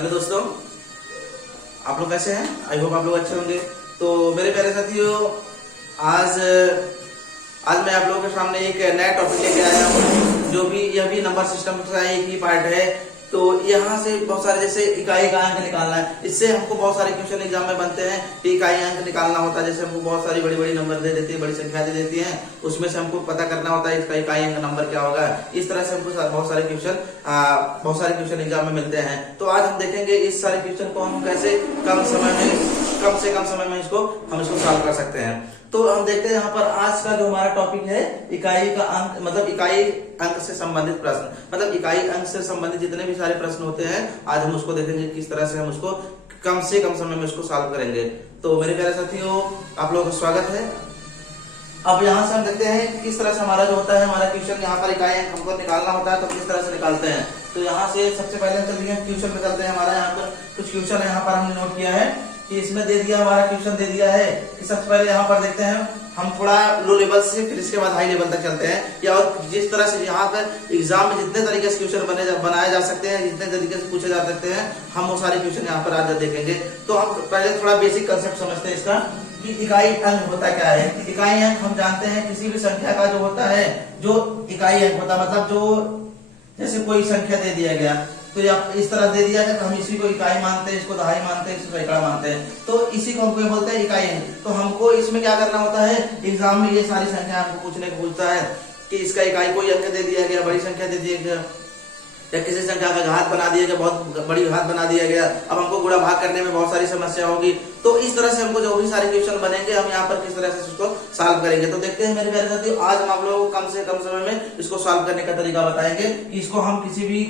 Hello दोस्तों, आप लोग कैसे हैं? आई होप आप लोग अच्छे होंगे। तो मेरे प्यारे साथियों, आज आज मैं आप लोगों के सामने एक नया टॉपिक लेके आया हूँ, जो भी यह भी नंबर सिस्टम का एक ही पार्ट है। तो यहाँ से बहुत सारे जैसे इकाई का अंक निकालना है, इससे हमको बहुत सारे क्वेश्चन एग्जाम में बनते हैं कि इकाई अंक निकालना होता है। जैसे हमको बहुत सारी बड़ी बड़ी नंबर दे देती है, बड़ी संख्या दे देती है, उसमें से हमको पता करना होता है इसका इकाई अंक नंबर क्या होगा। इस तरह से हमको बहुत सारे क्वेश्चन एग्जाम में मिलते हैं। तो आज हम देखेंगे इस सारे क्वेश्चन को हम कैसे कम से कम समय में हम इसको सॉल्व कर सकते हैं। तो हम देखते हैं यहाँ पर आज का जो हमारा टॉपिक है इकाई का अंक, मतलब इकाई अंक से संबंधित प्रश्न, मतलब इकाई अंक से संबंधित जितने भी सारे प्रश्न होते हैं आज हम उसको देखेंगे किस तरह से हम उसको कम से कम समय में उसको सॉल्व करेंगे। तो मेरे प्यारे साथियों, आप लोगों का स्वागत है। अब यहाँ से हम देखते हैं किस तरह से हमारा जो होता है हमारा क्वेश्चन, यहाँ पर इकाई अंक हमको निकालना होता है तो किस तरह से निकालते हैं। तो यहाँ से सबसे पहले चलिए क्वेश्चन निकालते हैं। हमारा यहाँ पर कुछ क्वेश्चन यहाँ पर हमने नोट किया है कि इसमें दे दिया, हमारा क्वेश्चन दे दिया है कि सबसे पहले यहाँ पर देखते हैं हम थोड़ा लो लेवल से फिर इसके बाद हाई लेवल तक चलते हैं। या और जिस तरह से यहाँ पर एग्जाम में जितने तरीके से क्वेश्चन बनाए जा सकते हैं, जितने तरीके से पूछे जा सकते हैं, हम वो सारे क्वेश्चन यहाँ पर आज देखेंगे। तो हम पहले थोड़ा बेसिक कंसेप्ट समझते हैं इसका कि इकाई अंक होता क्या है। इकाई अंक हम जानते हैं किसी भी संख्या का जो होता है, जो इकाई अंक होता है, मतलब जो जैसे कोई संख्या दे दिया गया तो इस तरह दे दिया गया तो हम इसी को इकाई मानते हैं, इसको दहाई मानते हैं, इसको सैकड़ा मानते हैं। तो इसी को हमको बोलते हैं इकाई अंक। तो हमको इसमें क्या करना होता है, एग्जाम में ये सारी संख्या हमको पूछने को पूछता है कि इसका इकाई कोई अंक दे दिया गया, बड़ी संख्या दे दिया गया, या किसी संख्या का घात बना दिया गया, बहुत बड़ी घात बना दिया गया। अब हमको गुणा भाग करने में बहुत सारी समस्या होगी। तो इस तरह से हमको जो भी सारे क्वेश्चन बनेंगे हम यहाँ पर किस तरह से उसको सॉल्व करेंगे। तो देखते हैं मेरे प्यारे साथियों, आज हम आप लोगों को कम से कम समय में इसको सॉल्व करने का तरीका बताएंगे। इसको हम किसी भी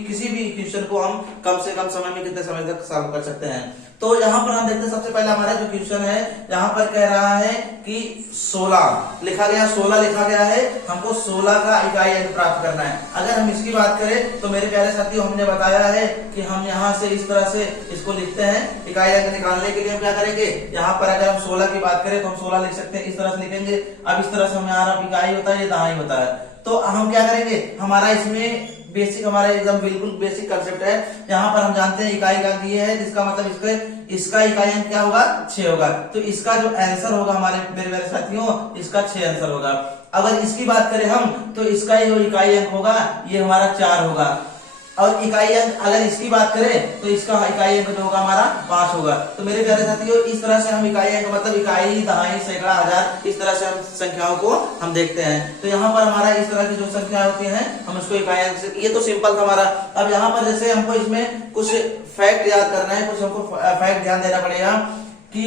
क्वेश्चन को हम कम से कम समय में कितने समय तक सॉल्व कर सकते हैं। तो यहाँ पर हम देखते हैं सबसे पहले हमारा जो क्वेश्चन है, यहाँ पर कह रहा है कि 16 लिखा गया है, हमको 16 का इकाई अंक प्राप्त करना है। अगर हम इसकी बात करें तो मेरे प्यारे साथियों, हमने बताया है कि हम यहाँ से इस तरह से इसको लिखते हैं। इकाई अंक निकालने के लिए हम क्या करेंगे, यहाँ पर अगर हम 16 की बात करें तो हम 16 लिख सकते हैं, इस तरह से लिखेंगे। अब इस तरह से हमारा इकाई होता है, ये दहाई होता है। तो हम क्या करेंगे, हमारा इसमें बेसिक, हमारा एकदम बिल्कुल बेसिक कंसेप्ट है। यहाँ पर हम जानते हैं इकाई का अंक ये है, जिसका मतलब इसका इकाई अंक क्या होगा, 6 होगा। तो इसका जो आंसर होगा हमारे मेरे साथियों, इसका 6 आंसर होगा। अगर इसकी बात करें हम तो इसका जो इकाई अंक होगा ये हमारा 4 होगा। और इकाई अंक अगर इसकी बात करें तो इसका इकाई अंक जो होगा हमारा 5 होगा। तो मेरे प्यारे साथियों, इस तरह से हम इकाई अंक मतलब इकाई, दहाई, सैकड़ा, हजार, इस तरह से हम संख्याओं को हम देखते हैं। तो यहाँ पर हमारा इस तरह की जो संख्या होती है हम उसको इकाई अंक से, ये तो सिंपल था हमारा। अब यहाँ पर जैसे हमको इसमें कुछ फैक्ट याद करना है, कुछ हमको फैक्ट ध्यान देना पड़ेगा कि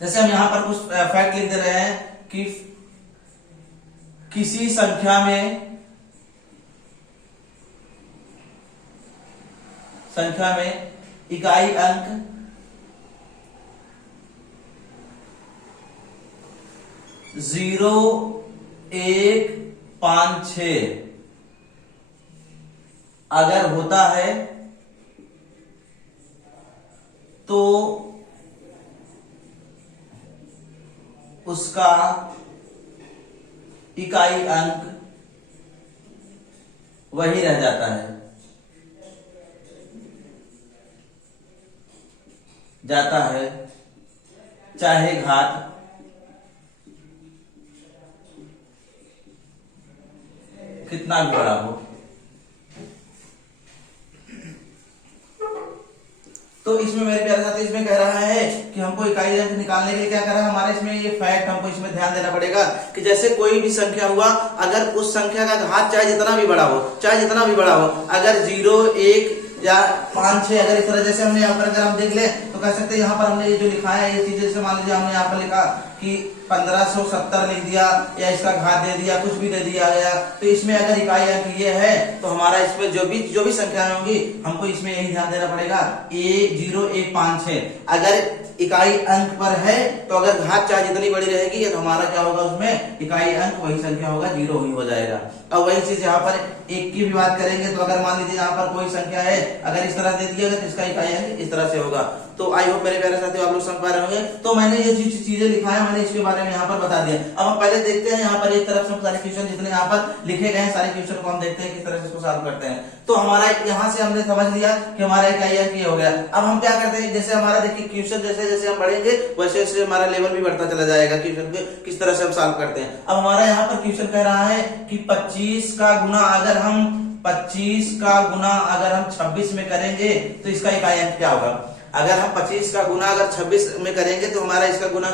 जैसे हम यहाँ पर कुछ फैक्ट लिख दे रहे हैं कि किसी संख्या में इकाई अंक 0, 1, 5, 6 अगर होता है तो उसका इकाई अंक वही रह जाता है, चाहे घात कितना भी बड़ा हो। तो इसमें मेरे प्यारे साथी इसमें कह रहा है कि हमको इकाई अंक निकालने के लिए क्या करा है, हमारे इसमें ये फैक्ट हमको इसमें ध्यान देना पड़ेगा कि जैसे कोई भी संख्या हुआ, अगर उस संख्या का घात चाहे जितना भी बड़ा हो, अगर 0, 1 या 5, 6 अगर इस तरह जैसे हमने यहाँ पर अगर हम देख ले तो कह सकते हैं यहाँ पर हमने ये जो लिखा है ये चीजें, जैसे मान लीजिए हमने यहाँ पर लिखा कि 1570 लिख दिया या इसका घात दे दिया, कुछ भी दे दिया गया। तो इसमें अगर इकाई अंक ये है तो हमारा इसमें जो भी संख्याएं होंगी हमको इसमें यही ध्यान देना पड़ेगा, 1, 0, 1, 5, 6 अगर इकाई अंक पर है तो अगर घात चाहे जितनी बड़ी रहेगी तो हमारा क्या होगा, उसमें इकाई अंक वही संख्या होगा, 0 ही हो जाएगा। अब वही चीज यहाँ पर 1 की भी बात करेंगे तो अगर मान लीजिए यहाँ पर कोई संख्या है, अगर इस तरह दे दिया तो इसका इकाई अंक इस तरह से होगा। तो आई होप मेरे प्यारे साथियों आप लोग समझ पा रहे होंगे। तो मैंने ये चीजें लिखा है, हमने इसके बारे में यहाँ पर बता दिया। अब हम पहले देखते हैं यहाँ पर एक तरफ से सारे क्वेश्चन जितने यहाँ पर लिखे गए हैं सारे क्वेश्चन को हम देखते हैं किस तरह से इसको सॉल्व करते हैं। तो हमारा यहाँ से हमने समझ लिया कि हमारा इकाई अंक ये हो गया। अब हम क्या करते हैं, जैसे हमारा देखिए क्वेश्चन जैसे जैसे हम बढ़ेंगे वैसे वैसे हमारा लेवल भी बढ़ता चला जाएगा क्वेश्चन के किस तरह से हम सॉल्व करते हैं। अब हमारा यहाँ पर क्वेश्चन कह रहा है कि 25 का गुना अगर हम 26 में करेंगे तो इसका इकाई अंक क्या होगा। अगर हम 25 का गुना अगर 26 में करेंगे तो हमारा इसका गुना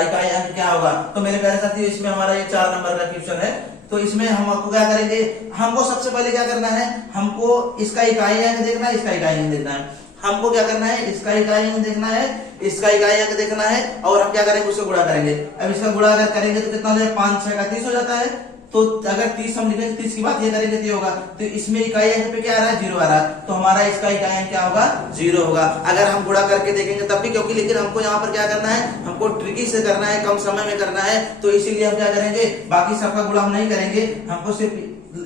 इकाई अंक क्या होगा। तो मेरे प्यारे साथियों इसमें हमारा ये 4 नंबर का क्वेश्चन है। तो इसमें हम आपको क्या करेंगे, हमको सबसे पहले क्या करना है, हमको इसका इकाई अंक देखना है, इसका इकाई अंक देखना है। हमको क्या करना है, इसका इकाई अंक देखना है, इसका इकाई अंक देखना है और हम क्या करेंगे उसको गुणा करेंगे। अब इसका गुणा अगर करेंगे तो कितना हो जाएगा, 5 6 का 30 हो जाता है। तो अगर 30 हम लिखेंगे 30 की बात ये करेंगे तो ये होगा। तो इसमें इकाई अंक पे क्या आ रहा है, 0 आ रहा है। तो हमारा इसका इकाई अंक क्या होगा, 0 होगा। अगर हम गुणा करके देखेंगे तब भी, क्योंकि लेकिन हमको यहाँ पर क्या करना है, हमको ट्रिकी से करना है, कम समय में करना है। तो इसीलिए हम क्या करेंगे, बाकी सबका गुणा हम नहीं करेंगे, हमको सिर्फ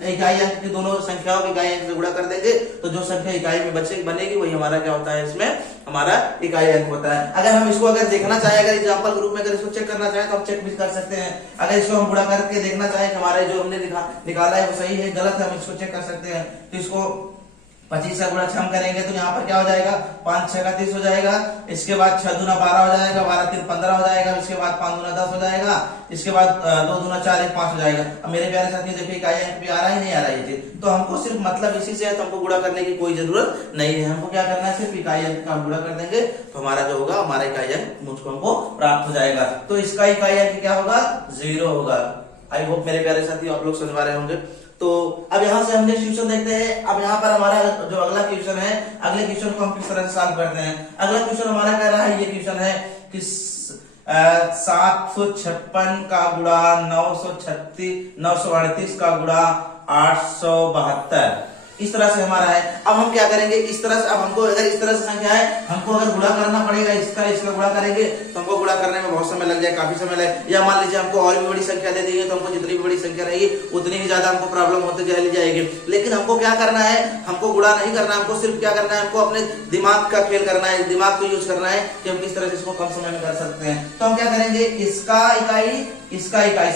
इकाई अंक की दोनों संख्याओं के इकाई अंक से गुणा कर देंगे। तो जो संख्या इकाई में बनेगी वही हमारा क्या होता है, इसमें हमारा इकाई अंक होता है। अगर हम इसको अगर देखना चाहें, अगर एग्जांपल के रूप में अगर इसको चेक करना चाहें तो हम चेक भी कर सकते हैं। अगर इसको हम गुणा करके देखना चाहें कि हमारे जो हमने निकाला है वो सही है गलत है, हम इसको चेक कर सकते हैं। तो इसको 25 का गुणा 6 करेंगे तो यहाँ पर क्या हो जाएगा, 5 6 का 30 हो जाएगा। इसके बाद 6 दूना 12 हो जाएगा, 12 3 15 हो जाएगा। इसके बाद 5 दूना 10 हो जाएगा। इसके बाद 2 दूना 4 1 5 हो जाएगा। अब मेरे प्यारे साथियों देखिए इकाई अंक भी आ रहा है नहीं आ रहा है ये चीज। तो हमको सिर्फ मतलब इसी से है, तो हमको गुणा करने की कोई जरूरत नहीं है। हमको क्या करना है, सिर्फ इकाई अंक का गुणा कर देंगे तो हमारा जो होगा, हमारा इकाई अंक मुझको हमको प्राप्त हो जाएगा। तो इसका इकाई अंक क्या होगा, 0 होगा। आई होप मेरे प्यारे साथियों आप लोग समझ पा रहे होंगे। तो अब यहाँ से हमने क्वेश्चन देखते हैं। अब यहाँ पर हमारा जो अगला क्वेश्चन है, अगले क्वेश्चन को हम किस तरह से सॉल्व करते हैं। अगला क्वेश्चन हमारा कह रहा है, ये क्वेश्चन है कि 756 का गुणा 938 का गुणा 872 इस तरह से हमारा है। अब हम क्या करेंगे, इस तरह से, अब हमको अगर इस तरह से संख्या है, हमको अगर गुणा करना पड़ेगा, इसका गुणा करेंगे तो हमको गुणा करने में बहुत समय लग जाए, काफी समय लगे। या मान लीजिए हमको और भी बड़ी संख्या दे दी है तो हमको जितनी भी बड़ी संख्या रहेगी उतनी ही ज्यादा हमको प्रॉब्लम होती चली जाएगी। लेकिन हमको क्या करना है, हमको गुणा नहीं करना, हमको सिर्फ क्या करना है, हमको अपने दिमाग का खेल करना है, दिमाग को यूज करना है कि हम किस तरह से इसको कम समय में कर सकते हैं। तो हम क्या करेंगे, इसका इकाई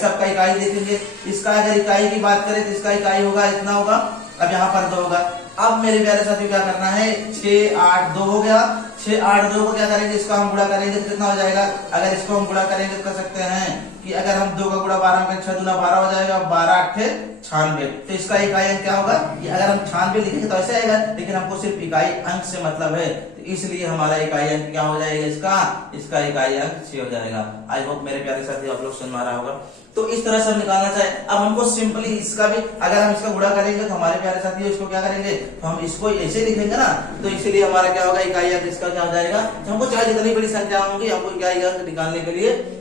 सबका इकाई देखेंगे। इसका अगर इकाई की बात करें तो इसका इकाई होगा इतना होगा। अब यहाँ पर 2 होगा। अब मेरे प्यारे साथियों क्या करना है, 6 8 2 हो गया। 6 8 2 को क्या करेंगे, इसका हम गुणा करेंगे तो कितना हो जाएगा। अगर इसको हम गुणा करेंगे तो कर सकते हैं कि अगर हम 2 का गुणा 12 में 6 दूना 12 हो जाएगा, 12 8 96। तो इसका इकाई अंक क्या होगा, अगर हम 96 लिखेंगे तो ऐसे आएगा, लेकिन हमको सिर्फ इकाई अंक से मतलब है, तो इसलिए हमारा इकाई अंक क्या हो जाएगा, इसका इकाई अंक 6 हो जाएगा। आई होप मेरे प्यारे साथी आप लोग सुन पा रहा होगा। तो इस तरह से हम निकालना चाहे। अब हमको सिंपली इसका भी अगर हम इसका गुणा करेंगे तो हमारे प्यारे साथी इसको क्या करेंगे, तो हम इसको ऐसे लिखेंगे ना, तो इसीलिए हमारा क्या होगा, इकाई अंक इसका क्या हो जाएगा। तो हमको चाहे जितनी बड़ी संख्या होंगी, हमको इकाई अंक निकालने के लिए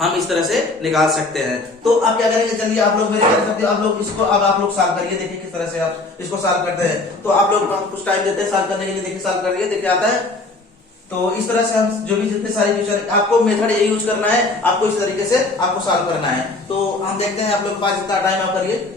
हम इस तरह से निकाल सकते हैं। तो अब क्या करेंगे, चलिए आप लोग मेरे प्यारे साथी, आप लोग इसको अब आप लोग सॉल्व करिए, देखिए किस तरह से आप इसको सॉल्व करते हैं। तो आप लोग कुछ टाइम देते हैं सॉल्व करने के लिए, देखिए सॉल्व करिए, देखिए आता है। तो इस तरह से हम जो भी जितने सारे क्वेश्चन, आपको मेथड यही यूज करना है, आपको इस तरीके से आपको सॉल्व करना है। तो हम देखते हैं, आप लोग के पास इतना टाइम आप करिए।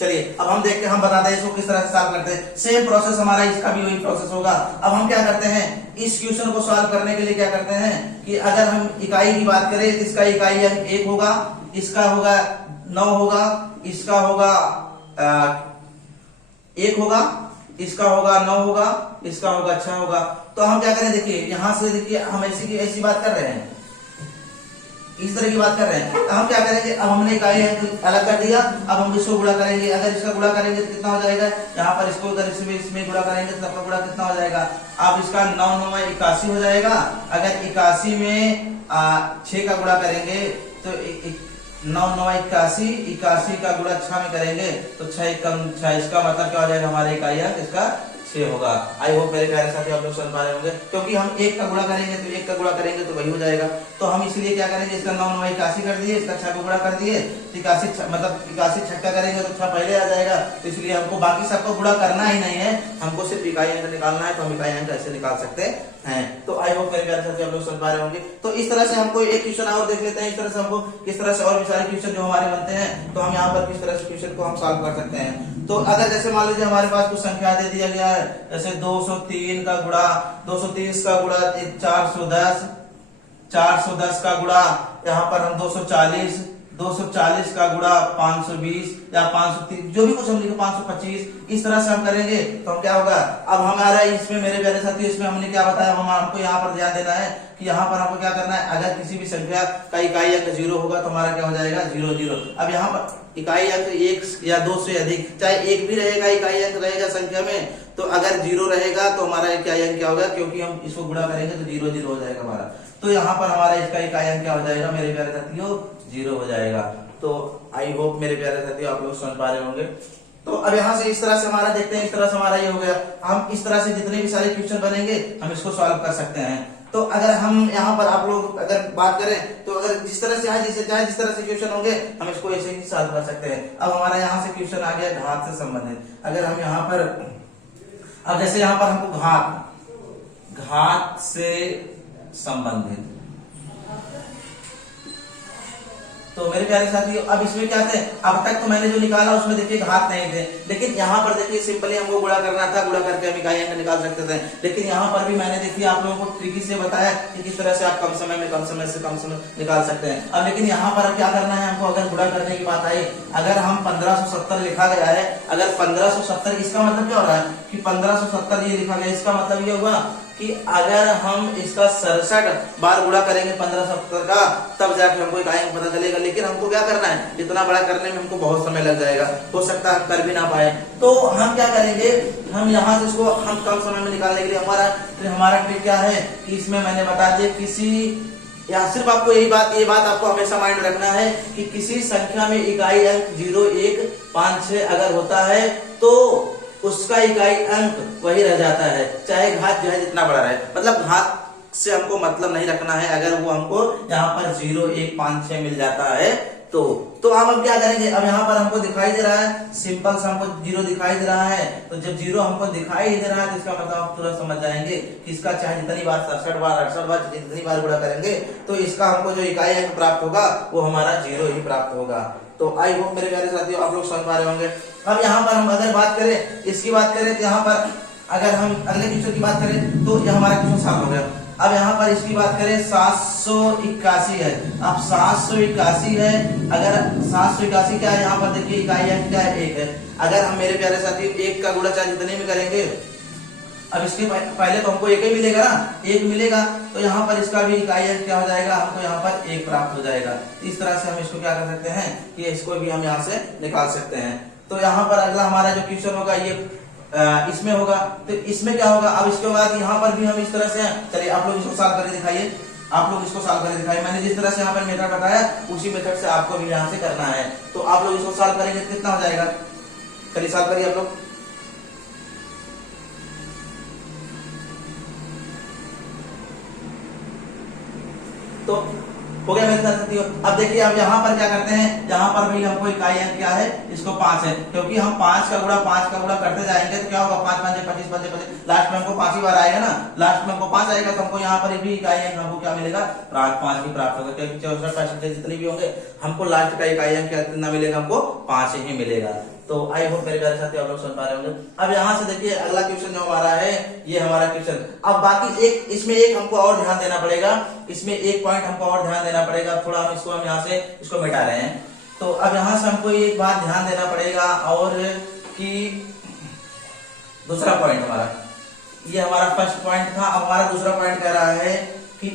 चलिए अब हम देखते हैं, हम बताते हैं इसको किस तरह से सॉल्व करते हैं। सेम प्रोसेस हमारा, इसका भी वही प्रोसेस होगा। अब हम क्या करते हैं, इस क्वेश्चन को सॉल्व करने के लिए क्या करते हैं कि अगर हम इकाई की बात करें तो इसका इकाई अंक 1 होगा, इसका होगा 9 होगा, इसका होगा 1 होगा, इसका होगा 9 होगा, इसका होगा 6 होगा। तो हम क्या करें, देखिए यहां से देखिए हम ऐसी बात कर रहे हैं, इस तरह की बात कर रहे हैं। हम क्या करेंगे, अब हमने इकाई अंक अलग कर दिया, अब हम इसको गुणा करेंगे। अगर इसका गुणा करेंगे तो कितना हो जाएगा, यहाँ पर इसको अगर इसमें गुणा करेंगे तो सबका गुणा कितना हो जाएगा। अब इसका 9 9 81 हो जाएगा। अगर 81 में 6 का गुणा करेंगे तो 9 9 81, 81 का गुणा 6 में करेंगे तो 6 कम 6, इसका मतलब क्या हो जाएगा, हमारे इकाई अंक इसका 6 होगा। आई होप मेरे प्यारे साथी आप लोग समझ पा रहे होंगे, क्योंकि हम 1 का गुणा करेंगे तो 1 का गुणा करेंगे तो वही हो जाएगा। तो हम इसलिए क्या करेंगे, इसका 9 9 81 कर दिए, इसका 6 को गुणा कर दिए, 81 मतलब 81 छक्का करेंगे तो 6 पहले आ जाएगा। तो इसलिए हमको बाकी सबको गुणा करना ही नहीं है, हमको सिर्फ इकाई अंक निकालना है। तो हम इकाई अंक ऐसे निकाल सकते हैं। तो आई होप मेरे प्यारे साथियों आप लोग समझ पा रहे होंगे। तो इस तरह से हमको एक क्वेश्चन और देख लेते हैं, इस तरह से हमको किस तरह से और भी सारे क्वेश्चन जो हमारे बनते हैं तो हम यहाँ पर किस तरह से क्वेश्चन को हम सॉल्व कर सकते हैं। तो अगर जैसे मान लीजिए हमारे पास कुछ संख्या दे दिया गया है, जैसे 203 का गुणा 230 का गुणा 410, 410 का गुणा यहाँ पर हम 240, 240 का गुणा 520 या 530, जो भी कुछ हम लिखे 525, इस तरह से हम करेंगे तो हम क्या होगा। अब हमारा इसमें मेरे प्यारे साथियों इसमें हमने क्या बताया, हमको यहाँ पर ध्यान देना है कि यहाँ पर हमको क्या करना है, अगर किसी भी संख्या का इकाई अंक 0 होगा तो हमारा क्या हो जाएगा 0 0। अब यहाँ पर इकाई अंक 1 या 2 से अधिक, चाहे 1 भी रहेगा इकाई अंक रहेगा संख्या में, तो अगर 0 रहेगा तो हमारा इकाई अंक क्या होगा, क्योंकि हम इसको गुणा करेंगे तो 0 0 हो जाएगा हमारा। तो यहाँ पर हमारा इसका इकाई अंक क्या हो जाएगा मेरे प्यारे साथियों 0 हो जाएगा। तो आई होप मेरे प्यारे साथियों आप लोग समझ पा रहे होंगे। तो अब यहाँ से इस तरह से हमारा देखते हैं, इस तरह से हमारा ये हो गया। हम इस तरह से जितने भी सारे क्वेश्चन बनेंगे हम इसको सॉल्व कर सकते हैं। तो अगर हम यहाँ पर आप लोग अगर बात करें तो अगर जिस तरह से चाहे जिस तरह से क्वेश्चन होंगे हम इसको ऐसे ही सॉल्व कर सकते हैं। अब हमारा यहाँ से क्वेश्चन आ गया घात से संबंधित। अगर हम यहाँ पर अब जैसे यहाँ पर हमको घात से संबंधित, तो मेरे प्यारे साथियों अब इसमें क्या थे, अब तक तो मैंने जो निकाला उसमें देखिए घात नहीं थे, लेकिन यहाँ पर देखिए सिंपली हमको गुणा करना था, गुणा करके हम इकाई अंक निकाल सकते थे। लेकिन यहाँ पर भी मैंने देखिए आप लोगों को ट्रिकी से बताया कि किस तरह से आप कम समय में कम समय निकाल सकते हैं। अब लेकिन यहाँ पर अब क्या करना है हमको, अगर गुणा करने की बात आई, अगर हम 1570 लिखा गया है, अगर 1570 इसका मतलब क्या हो रहा है कि 1570 ये लिखा गया, इसका मतलब ये हुआ कि अगर हम इसका 67 बार गुणा करेंगे 1570 का तब जाके हमको इकाई अंक पता चलेगा। लेकिन हमको क्या करना है, इतना बड़ा करने में हमको बहुत समय लग जाएगा, हो सकता है हम कर भी ना पाए। तो हम क्या करेंगे, हम यहाँ से इसको हम कम समय में निकालने के लिए हमारा ट्रिक क्या है कि इसमें मैंने बता दिया किसी या सिर्फ आपको ये बात आपको हमेशा माइंड रखना है कि किसी संख्या में इकाई अंक 0 1 5 6 अगर होता है तो उसका इकाई अंक वही रह जाता है, चाहे घात जो है जितना बड़ा रहे। मतलब घात से हमको मतलब नहीं रखना है, अगर वो हमको यहाँ पर 0 1 5 6 मिल जाता है तो हम क्या करेंगे। अब यहाँ पर हमको दिखाई दे रहा है सिंपल सा, हमको 0 दिखाई दे रहा है, तो जब 0 हमको दिखाई दे रहा है तो इसका मतलब आप तुरंत समझ जाएंगे कि इसका चाहे जितनी बार 67 बार 68 बार जितनी बार गुणा करेंगे तो इसका हमको जो इकाई अंक प्राप्त होगा वो हमारा 0 ही प्राप्त होगा। तो आई होप मेरे प्यारे साथियों आप लोग समझ पा रहे होंगे। अब यहाँ पर हम अगर बात करें इसकी बात करें तो यहाँ पर अगर हम अगले क्वेश्चन की बात करें तो ये हमारा क्वेश्चन सॉल्व हो गया। अब यहाँ पर इसकी बात करें 781 है। अब 781 है, अगर 781 क्या है, यहाँ पर देखिए इकाई अंक क्या है 1 है। अगर हम मेरे प्यारे साथियों 1 का गुणा चाहे जितने में करेंगे, अब इसके पहले तो हमको 1 ही मिलेगा ना, 1 मिलेगा तो यहाँ पर इसका भी इकाई अंक क्या हो जाएगा, हमको यहाँ पर 1 प्राप्त हो जाएगा। इस तरह से हम इसको क्या कर सकते हैं कि इसको भी हम यहाँ से निकाल सकते हैं। तो यहाँ पर अगला हमारा जो क्वेश्चन होगा ये इसमें होगा, तो इसमें क्या होगा। अब इसके बाद यहाँ पर भी हम इस तरह से, चलिए आप लोग इसको सॉल्व करके दिखाइए, आप लोग इसको सॉल्व करके दिखाइए। मैंने जिस तरह से यहाँ पर मेथड बताया उसी मेथड से आपको भी यहाँ से करना है। तो आप लोग इसको सॉल्व करेंगे तो कितना हो जाएगा, चलिए सॉल्व करिए आप लोग। तो हो गया मेरे साथियों। अब देखिए अब यहाँ पर क्या करते हैं, यहाँ पर भी हमको इकाई अंक क्या है, इसको 5 है, क्योंकि हम 5 का गुणा करते जाएंगे तो क्या होगा 5 5 25 25 25, लास्ट में हमको 5 ही बार आएगा ना, लास्ट में हमको 5 आएगा तो हमको यहाँ पर भी इकाई अंक हमको क्या मिलेगा 5 ही प्राप्त होगा, क्योंकि 64 65 जितने भी होंगे हमको लास्ट का इकाई अंक कितना मिलेगा, हमको 5 ही मिलेगा। तो आई होप मेरे प्यारे साथी आप लोग समझ पा रहे होंगे। अब यहाँ से देखिए अगला क्वेश्चन जो हमारा है ये हमारा क्वेश्चन। अब बाकी इसमें एक हमको और ध्यान देना पड़ेगा, इसमें एक पॉइंट हमको और ध्यान देना पड़ेगा, थोड़ा हम यहाँ से इसको मिटा रहे हैं। तो अब यहाँ से हमको एक बात ध्यान देना पड़ेगा और कि दूसरा पॉइंट हमारा, ये हमारा फर्स्ट पॉइंट था। अब हमारा दूसरा पॉइंट कह रहा है कि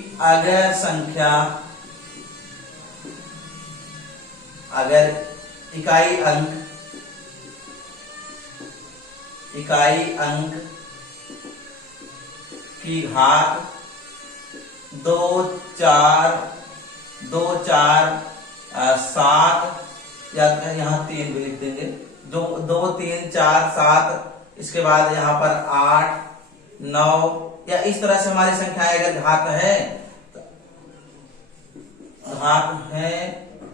अगर इकाई अंक की घात 2 4 7 या यहाँ 3 भी लिख देंगे, 2 3 4 7, इसके बाद यहाँ पर 8 9 या इस तरह से हमारी संख्याएं अगर घात है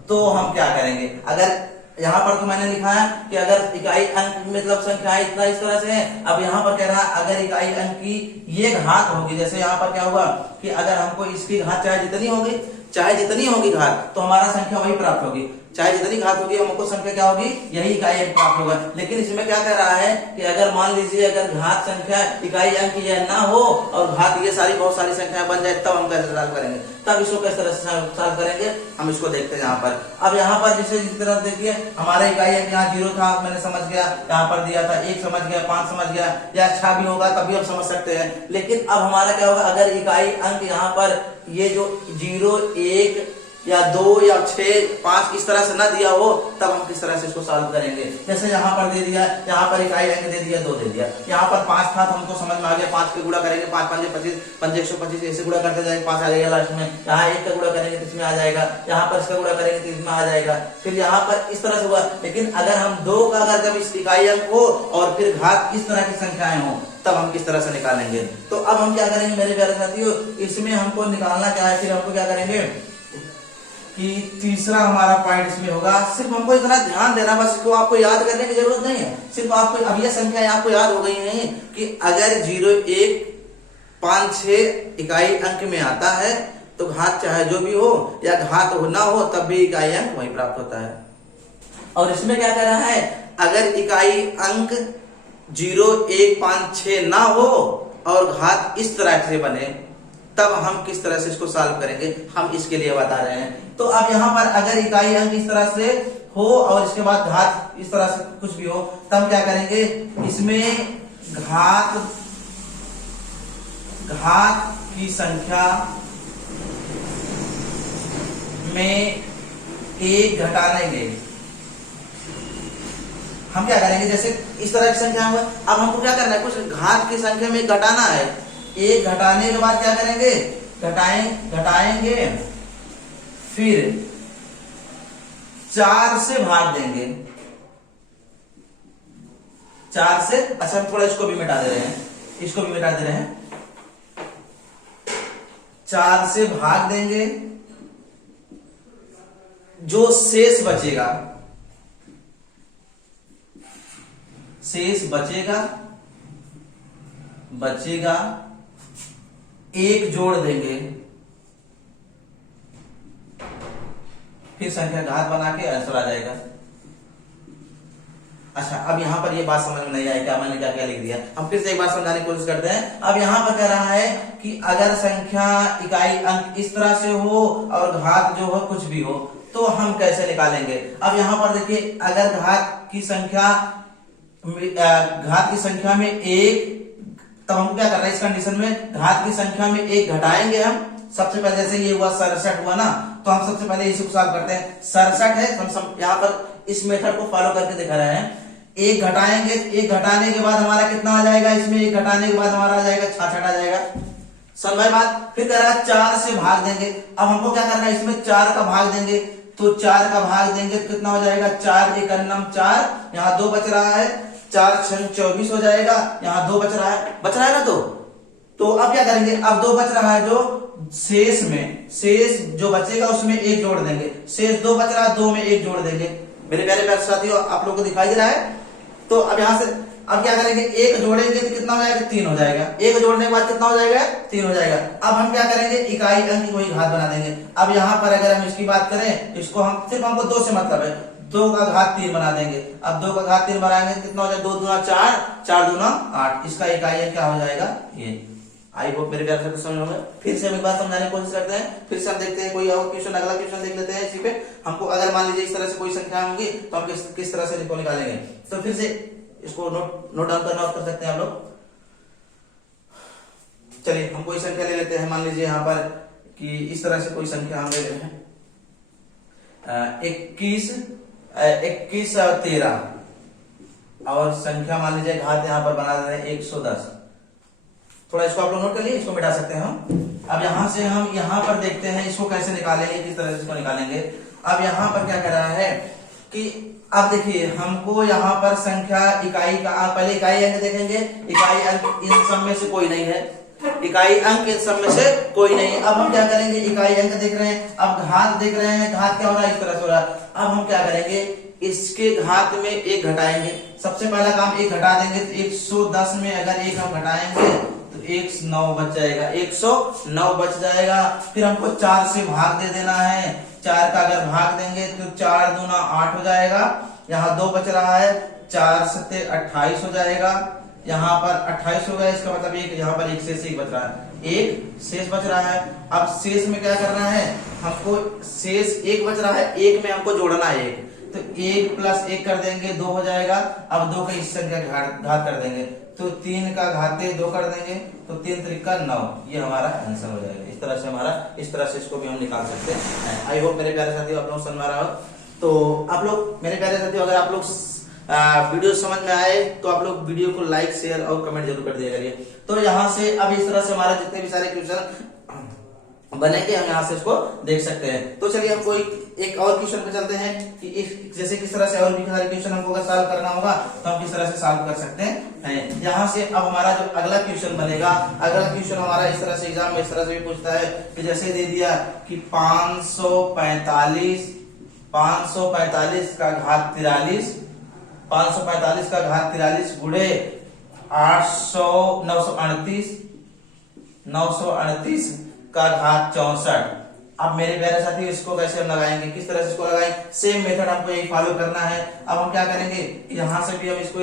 तो हम क्या करेंगे, अगर यहाँ पर तो मैंने लिखा है कि अगर इकाई अंक मतलब संख्या इतना इस तरह से है। अब यहाँ पर कह रहा है अगर इकाई अंक की ये घात होगी, जैसे यहाँ पर क्या हुआ कि अगर हमको इसकी घात चाहे जितनी होगी घात, तो हमारा संख्या वही प्राप्त होगी। चाहे जितनी घात होगी हमको संख्या क्या होगी, यही इकाई अंक प्राप्त होगा। लेकिन इसमें क्या कह रहा है कि अगर मान लीजिए अगर घात संख्या इकाई अंक यह ना हो और घात ये सारी बहुत सारी संख्याएं बन जाए, तब हम कैसे सॉल्व करेंगे, तब इसको किस तरह से सॉल्व करेंगे हम इसको देखते हैं। यहाँ पर अब यहाँ पर जैसे इस तरह देखिए हमारा इकाई अंक यहाँ 0 था, मैंने समझ गया, यहाँ पर दिया था 1 समझ गया, 5 समझ गया, या 6 भी होगा तब भी हम समझ सकते हैं। लेकिन अब हमारा क्या होगा, अगर इकाई अंक यहाँ पर ये जो 0, 1 या 2 या 6, 5 इस तरह से ना दिया हो, तब हम किस तरह से इसको सॉल्व करेंगे। जैसे यहाँ पर दे दिया, यहाँ पर इकाई अंक दे दिया 2 दे दिया, यहाँ पर 5 था तो हमको समझ में आ गया 5 के गुणा करेंगे, 5 5 25, 5 125 ऐसे गुणा करते जाएंगे, 5 आ जाएगा लास्ट में। यहाँ 1 का गुणा करेंगे तो इसमें आ जाएगा, यहाँ पर इसका गुणा करेंगे तो इसमें आ जाएगा, फिर यहाँ पर इस तरह से हुआ। लेकिन अगर हम 2 का अगर जब इस इकाई अंक हो और फिर घात इस तरह की संख्याएं हो, तब हम किस तरह से निकालेंगे। तो अब हम क्या करेंगे मेरे प्यारे साथियों, इसमें हमको निकालना क्या है, फिर हमको क्या करेंगे कि तीसरा हमारा पॉइंट इसमें होगा, सिर्फ हमको इतना ध्यान देना, बस इसको आपको याद करने की जरूरत नहीं है, सिर्फ आपको अब ये संख्या आपको याद हो गई है कि अगर 0, 1, 5, 6 इकाई अंक में आता है तो घात चाहे जो भी हो या घात हो ना हो तब भी इकाई अंक वही प्राप्त होता है। और इसमें क्या कह रहा है, अगर इकाई अंक 0, 1, 5, 6 ना हो और घात इस तरह से बने, तब हम किस तरह से इसको सॉल्व करेंगे, हम इसके लिए बता रहे हैं। तो अब यहाँ पर अगर इकाई अंक इस तरह से हो और इसके बाद घात इस तरह से कुछ भी हो, तब क्या करेंगे, इसमें घात की संख्या में 1 घटाएंगे। हम क्या करेंगे, जैसे इस तरह की संख्या में अब हमको क्या करना है, कुछ घात की संख्या में घटाना है। 1 घटाने के बाद क्या करेंगे, घटाएंगे, फिर 4 से भाग देंगे, 4 से, अच्छा थोड़ा इसको भी मिटा दे रहे हैं, इसको भी मिटा दे रहे हैं, 4 से भाग देंगे, जो शेष बचेगा, बचेगा 1 जोड़ देंगे, फिर संख्या घात बना के आंसर आ जाएगा। अच्छा अब यहाँ पर ये बात समझ में नहीं आई, क्या मैंने क्या क्या लिख दिया, हम फिर से एक बार समझाने की कोशिश करते हैं। अब यहाँ पर कह रहा है कि अगर संख्या इकाई अंक इस तरह से हो और घात जो हो कुछ भी हो, तो हम कैसे निकालेंगे। अब यहाँ पर देखिए, अगर घात की संख्या में 1, तब हमको क्या करना है, इस कंडीशन में घात की संख्या में 1 घटाएंगे हम। सबसे पहले जैसे ये हुआ 67 हुआ ना, तो हम सबसे पहले इसी को सॉल्व करते हैं। 67 है, हम यहाँ पर इस मेथड को फॉलो करके दिखा रहे हैं। 1 घटाएंगे, 1 घटाने के बाद हमारा कितना आ जाएगा, इसमें 1 घटाने के बाद हमारा आ जाएगा 66 आ जाएगा। समझ में बात। फिर कह रहा है 4 से भाग देंगे। अब हमको क्या करना है, इसमें 4 का भाग देंगे, तो 4 का भाग देंगे तो कितना हो जाएगा, 4 1 4, यहाँ 2 बच रहा है, 4 6 24 हो जाएगा, यहाँ 2 बच रहा है ना। तो अब क्या करेंगे, अब 2 बच रहा है, जो शेष जो बचेगा उसमें 1 जोड़ देंगे, शेष 2 बच रहा है, 2 में 1 जोड़ देंगे। मेरे प्यारे साथियों, आप लोगों को दिखाई दे रहा है। तो अब यहाँ से अब क्या करेंगे, 1 जोड़ेंगे तो कितना हो जाएगा, 3 हो जाएगा। 1 जोड़ने के बाद कितना हो जाएगा, 3 हो जाएगा। अब हम क्या करेंगे, इकाई अंक की वही घात बना देंगे। अब यहाँ पर अगर हम इसकी बात करें, इसको हम सिर्फ हमको 2 से मतलब है, 2 का घात 3 बना देंगे। अब 2 का घात 3 बनाएंगे कितना हो जाएगा, 2 दूना 4, 4 दूना 8, इसका इकाई अंक क्या हो जाएगा ये। आई होप मेरे प्यारे से समझ होंगे। फिर से हम एक बार समझाने की कोशिश करते हैं, फिर से हम देखते हैं कोई और क्वेश्चन, अगला क्वेश्चन देख लेते हैं इसी पे। हमको अगर मान लीजिए इस तरह से कोई संख्या होंगी तो हम किस तरह से इसको निकालेंगे। तो फिर से इसको नोट डाउन कर सकते हैं आप लोग। चलिए हम कोई संख्या ले लेते हैं, मान लीजिए यहाँ पर कि इस तरह से कोई संख्या हम ले रहे हैं, 21 और 13, और संख्या मान लीजिए घात यहाँ पर बना दे रहे हैं 110। थोड़ा इसको आप लोग नोट कर लिए, इसको मिटा सकते हैं हम। अब यहाँ से हम यहाँ पर देखते हैं इसको कैसे निकालेंगे, किस तरह से इसको निकालेंगे। अब यहाँ पर क्या कर रहा है कि अब देखिए हमको यहाँ पर संख्या इकाई का, पहले इकाई अंक देखेंगे। इकाई अंक इन सब में से कोई नहीं है, इकाई अंक इन सब में से कोई नहीं है। अब हम क्या करेंगे, इकाई अंक देख रहे हैं, अब घात देख रहे हैं, घात क्या हो रहा है, इस तरह से हो रहा है। अब हम क्या करेंगे, इसके घात में एक घटाएंगे। सबसे पहला काम एक घटा देंगे, तो 110 में अगर एक हम घटाएंगे तो 109 बच जाएगा, 109 बच जाएगा। फिर हमको 4 से भाग दे देना है, 4 का अगर भाग देंगे तो 4 दूना 8 हो जाएगा, यहाँ 2 बच रहा है, 4 सत्ते 28 हो जाएगा, यहाँ पर 28 हो गया, इसका मतलब एक यहाँ पर एक शेष एक बच रहा है, एक शेष बच रहा है। अब शेष में क्या करना है हमको, शेष एक बच रहा है, एक में हमको जोड़ना है एक, तो 1 प्लस 1 कर देंगे 2 हो जाएगा। अब 2 का इस संख्या घात कर देंगे, तो 3 का घाते 2 कर देंगे, तो 3 त्रिका 9, ये हमारा आंसर हो जाएगा। इस तरह से हमारा, इस तरह से इसको भी हम निकाल सकते हैं। आई होप मेरे प्यारे साथियों आप लोग समझ में आ रहा हो। तो आप लोग मेरे प्यारे साथियों, अगर आप लोग वीडियो समझ में आए तो आप लोग वीडियो को लाइक शेयर और कमेंट जरूर कर दिया करिए। तो यहाँ से अब इस तरह से हमारा जितने भी सारे क्वेश्चन बनेंगे हम यहाँ से इसको देख सकते हैं। तो चलिए हम कोई एक और क्वेश्चन पे चलते हैं कि जैसे किस तरह से और भी सारे क्वेश्चन हमको अगर सॉल्व करना होगा तो हम किस तरह से सॉल्व कर सकते हैं। यहाँ से अब हमारा जो अगला क्वेश्चन बनेगा, अगला क्वेश्चन हमारा इस तरह से एग्जाम में इस तरह से भी पूछता है कि जैसे दे दिया कि 545 का घात 43, 545 का घात 43 गुणे 938 का घात 64। अब मेरे प्यारे साथी इसको कैसे हम लगाएंगे, किस तरह से इसको लगाएंगे, सेम मेथड हमको यही फॉलो करना है। अब हम क्या करेंगे, यहाँ से भी हम इसको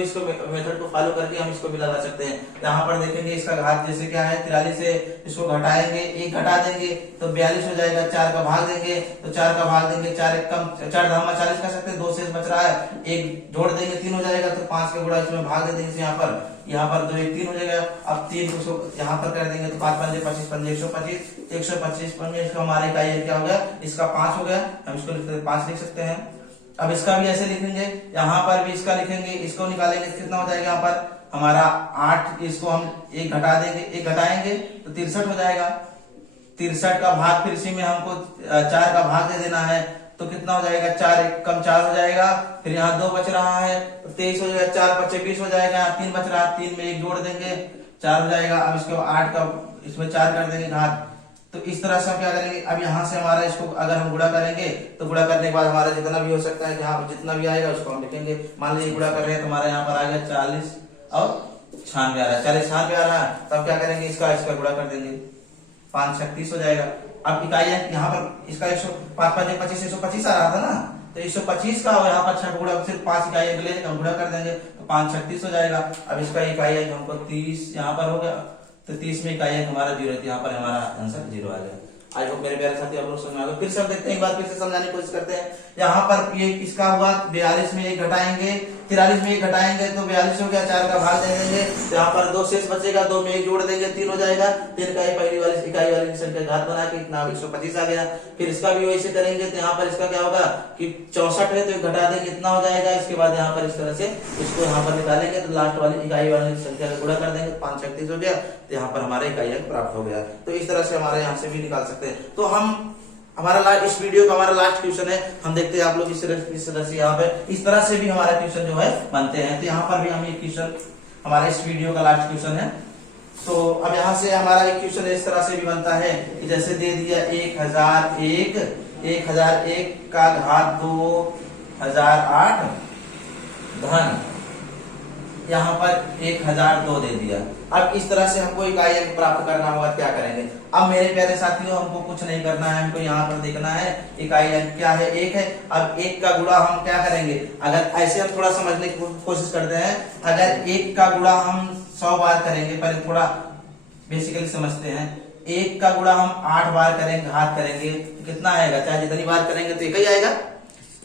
मेथड को फॉलो करके हम इसको भी लगा सकते हैं। यहाँ पर देखेंगे इसका घात जैसे क्या है 43 से इसको घटाएंगे, एक घटा देंगे तो 42 हो जाएगा, 4 का भाग देंगे तो 4 का भाग देंगे, 4 एक कम 4 धामा 40 कर सकते हैं, 2 शेष बच रहा है, एक जोड़ देंगे 3 हो जाएगा, तो 5 के गुणा इसमें भाग दे देंगे, यहाँ पर 2 1 3 हो जाएगा। अब 3 को यहाँ पर कर देंगे तो 5 5 25 125 में इसका हमारे इकाई क्या हो गया, इसका 5 हो गया, हम इसको लिखते 5 लिख सकते हैं। अब इसका भी ऐसे लिखेंगे, यहाँ पर भी इसका लिखेंगे, इसको निकालेंगे कितना हो जाएगा, यहाँ पर हमारा 8, इसको हम एक घटा देंगे, एक घटाएंगे तो 63 हो जाएगा, 63 का भाग फिर इसी में हमको 4 का भाग दे देना है, तो कितना हो जाएगा, 4 एक कम 4 हो जाएगा, फिर यहाँ 2 बच रहा है तो 23 हो जाएगा, 4 5 20 हो जाएगा, यहाँ 3 बच रहा है, 3 में एक जोड़ देंगे 4 हो जाएगा। अब इसको 8 का इसमें 4 कर देंगे घात, तो इस तरह से हम क्या करेंगे, अब यहाँ से हमारा इसको अगर हम गुणा करेंगे तो गुणा करने के बाद हमारा जितना भी हो सकता है, जहाँ जितना भी आएगा उसको हम लिखेंगे। मान लीजिए गुणा कर रहे हैं तो हमारे यहाँ पर आ गया 40 और 96 आ रहा है, 40 96 आ रहा है, तब क्या करेंगे इसका गुणा कर देंगे, 5 36 हो जाएगा। अब इकाइयां यहाँ पर इसका 125 125 आ रहा था ना, तो 125 का यहाँ पर 6 गुणा सिर्फ 5 इकाइयां के लिए हम गुणा कर देंगे तो 5 36 हो जाएगा। अब इसका इकाई हमको 30 यहाँ पर हो गया, तो 30 में इकाई हमारा 0 थी, यहाँ पर हमारा आंसर 0 आ गया। आई होप मेरे प्यारे साथी आप लोग समझ में आ गए। फिर से हम देखते हैं, एक बार फिर से समझाने की कोशिश करते हैं। यहाँ पर ये इसका हुआ 42 में एक घटाएंगे, 43 में एक घटाएंगे तो 42 हो गया, 4 का भाग दे देंगे, तो यहाँ पर 2 शेष बचेगा, 2 में एक जोड़ देंगे 3 हो जाएगा, 3 का पहली वाली इकाई वाली संख्या घात बना के इतना 125 आ गया। फिर इसका भी वैसे करेंगे तो यहाँ पर इसका क्या होगा कि 64 है तो घटा देंगे इतना हो जाएगा। इसके बाद यहाँ पर इस तरह से इसको यहाँ पर निकालेंगे तो लास्ट वाली इकाई वाली संख्या का गुणा कर देंगे, 5 36 हो गया, तो यहाँ पर हमारे इकाई प्राप्त हो गया। तो इस तरह से हमारे यहाँ से भी निकाल सकते हैं। तो हम हमारा इस वीडियो का हमारा लास्ट क्वेश्चन है, हम देखते हैं आप लोग इस तरह से यहाँ पे इस तरह से भी हमारा क्वेश्चन जो है बनते हैं। तो यहाँ पर भी हम ये क्वेश्चन हमारा इस वीडियो का लास्ट क्वेश्चन है। तो अब यहाँ से हमारा एक क्वेश्चन इस तरह से भी बनता है कि जैसे दे दिया 1001 का घात 2008 धन यहाँ पर 1002 दे दिया। अब इस तरह से हमको इकाई प्राप्त करना होगा, क्या करेंगे। अब मेरे प्यारे साथियों हमको कुछ नहीं करना है, हमको यहाँ पर देखना है इकाई क्या है, 1 है। अब 1 का गुणा हम क्या करेंगे, अगर ऐसे हम थोड़ा समझने की कोशिश करते हैं, अगर 1 का गुणा हम 100 बार करेंगे, पहले थोड़ा बेसिकली समझते हैं। 1 का गुणा हम 8 बार करेंगे, घात करेंगे तो कितना आएगा, चाहे जितनी बार करेंगे तो एक ही आएगा।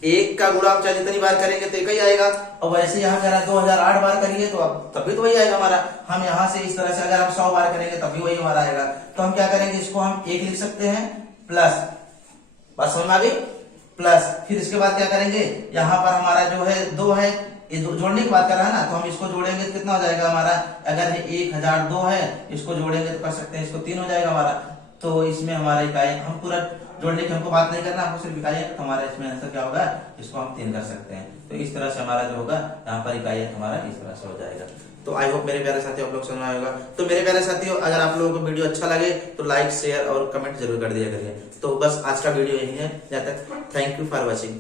1 का गुणा हम चाहे जितनी बार करेंगे तो एक ही आएगा। और वैसे यहाँ कह रहा है 2008 बार करिए तो अब तब भी तो वही आएगा हमारा। हम यहाँ से इस तरह से अगर हम 100 बार करेंगे तब भी वही हमारा आएगा। तो हम क्या करेंगे, इसको हम 1 लिख सकते हैं प्लस, बात समझ में आ गई, प्लस फिर इसके बाद क्या करेंगे, यहाँ पर हमारा जो है 2 है, ये जोड़ने की बात कर रहा है ना, तो हम इसको जोड़ेंगे तो कितना हो जाएगा हमारा, अगर ये 1002 है इसको जोड़ेंगे तो कर सकते हैं, इसको 3 हो जाएगा हमारा। तो इसमें हमारा इकाई हम पूरा जोड़ने की हमको बात नहीं करना, हमको सिर्फ इकाई हमारा इसमें आंसर क्या होगा, इसको हम 3 कर सकते हैं। तो इस तरह से हमारा जो होगा यहाँ पर इकाई हमारा इस तरह से हो जाएगा। तो आई होप मेरे प्यारे साथियों आप लोग समझ में आएगा। तो मेरे प्यारे साथियों अगर आप लोगों को वीडियो अच्छा लगे तो लाइक शेयर और कमेंट जरूर कर दिया करिए। तो बस आज का वीडियो यही है, जब तक थैंक यू फॉर वॉचिंग।